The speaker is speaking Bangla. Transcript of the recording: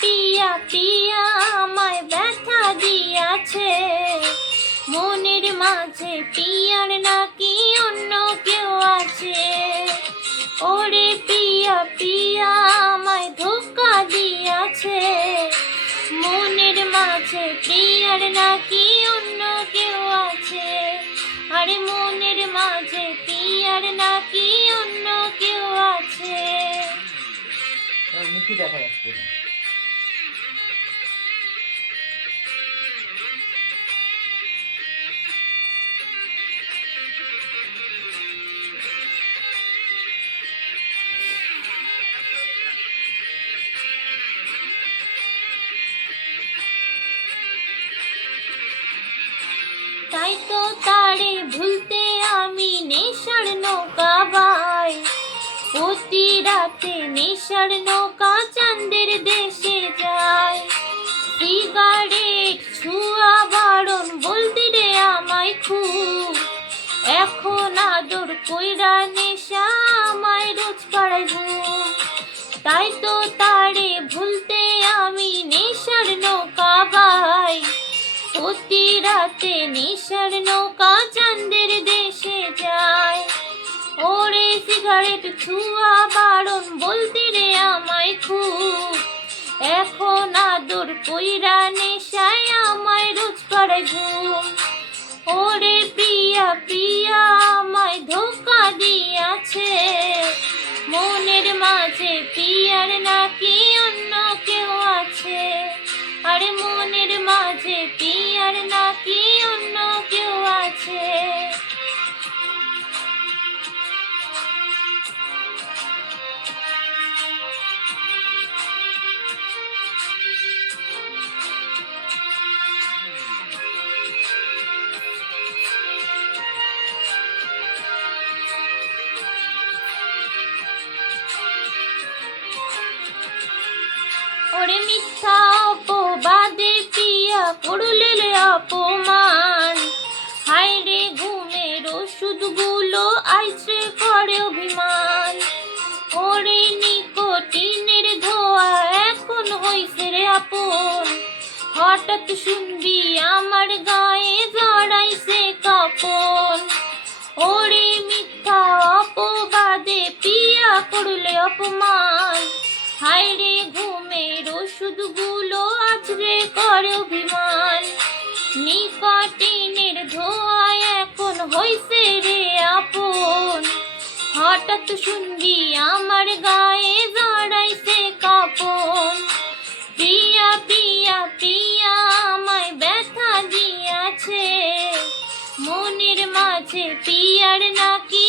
পিয়া পিয়া আমায় ব্যথা দিয়াছে। মনের মাঝে পিয়ার নাকি অন্য কেউ আছে। ওরে পিয়া পিয়া আমায় ধোঁকা দিয়াছে। মনের মাঝে পিয়ার নাকি অন্য কেউ আছে। আরে মনের মাঝে পিয়ার নাকি অন্য কেউ আছে। মুখে দেখা যাচ্ছে না। তাই তো তারে ভুলতে আমি নেশার নৌকা বাই। প্রতি রাতে নেশার নৌকা চাঁদের দেশে যায়। সিগারেট ছুয়া বারণ বলতি রে আমায় খুব। এখন আদর কইরা নেশা আমায় রোজ পাড়ায় ঘুম। তাই তো তারে ভুলতে আমি নেশার নৌকা বাই। প্রতি রাতে নেশার নৌকা চাঁদের দেশে যায়। ওরে সিগারেট ছুয়া বারণ বলতি রে আমায় খুব। এখন আদর কইরা নেশায় আমায় রোজ পাড়ায় ঘুম। ওরে প্রিয়া প্রিয়া আমায় ধোঁকা দিয়াছে। মনের মাঝে পিয়ার নাকি অন্য কেউ আছে। আরে মনের মাঝে পিয়ার নাকি অন্য কেউ আছে। ওরে মিথ্যা অপবাদে পিয়া করলে অপমান। হায় রে ঘুমের ওষুধগুলো আইছে করে অভিমান। ওরে নিকোটিনের ধোয়া এখন হইছে রে আপন। হঠাৎ শুনবি আমার গায়ে জড়াইছে কাপন। ওরে মিথ্যা অপবাদে পিয়া করলে অপমান। হায় রে ঘুমের ওষুধগুলো আছড়ে করে অভিমান। নিকোটিনের ধোঁয়ায় এখন হইছে রে আপন। হঠাৎ শুনবি আমার গায়ে জড়াইছে কাপন। পিয়া পিয়া পিয়া আমায় ব্যথা দিয়াছে। মনের মাঝে পিয়ার নাকি